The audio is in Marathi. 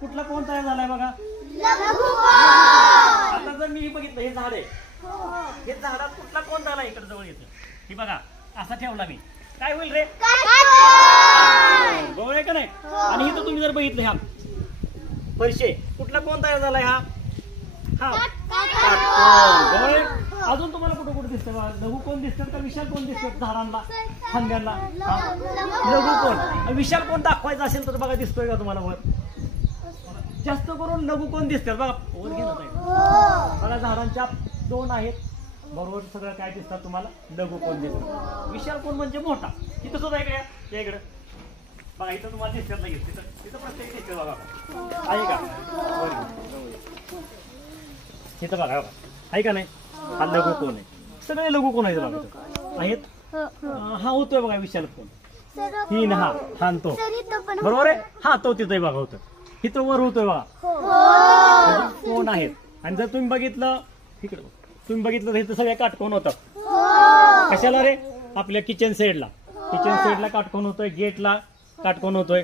कुठला कोण तयार झालाय बघा. आता जर मी बघितलं हे झाड आहे, हे झाडात कुठला कोण झाला इकडे जवळ येतं, हे बघा असा ठेवला मी, काय होईल रे? बरोबर आहे का नाही? आणि इथं तुम्ही जर बघितलं ह्या पैसे कुठला कोण तयार झालाय हा, हा बरोबर आहे. अजून तुम्हाला कुठं कुठं दिसतं बघा, लघु कोण दिसतात का विशाल कोण दिसतात झाडांना खांद्यांना? लघु कोण. विशाल कोण दाखवायचा असेल तर बघा दिसतोय का तुम्हाला वर? जास्त करून लघु कोण दिसतात बघा, वर गेलं पाहिजे बघा. झाडांच्या दोन आहेत बरोबर, सगळं काय दिसतात तुम्हाला लघु कोण दिसतात. विशाल कोण म्हणजे मोठा. इथं सुद्धा इकडे या इकडे बघा, इथं तुम्हाला दिसतात लगेच, तिथं प्रत्येक दिसतं बघा, आहे का? इथं बघा आहे का नाही? हा लघु कोण आहे, सगळे लघु कोण आहेत बघा आहेत. हा होतोय बघा विशाल कोण, ही ना हा हा तो बरोबर आहे. हा तो तिथं बघा होतं, इथं वर होतोय बघा कोण आहेत. आणि जर तुम्ही बघितलं इकडे, तुम्ही बघितलं तर इथं सगळे काटकोन होतं. कशाला रे? आपल्या किचन साईडला काटकोन होतोय, गेटला काटकोन होतोय.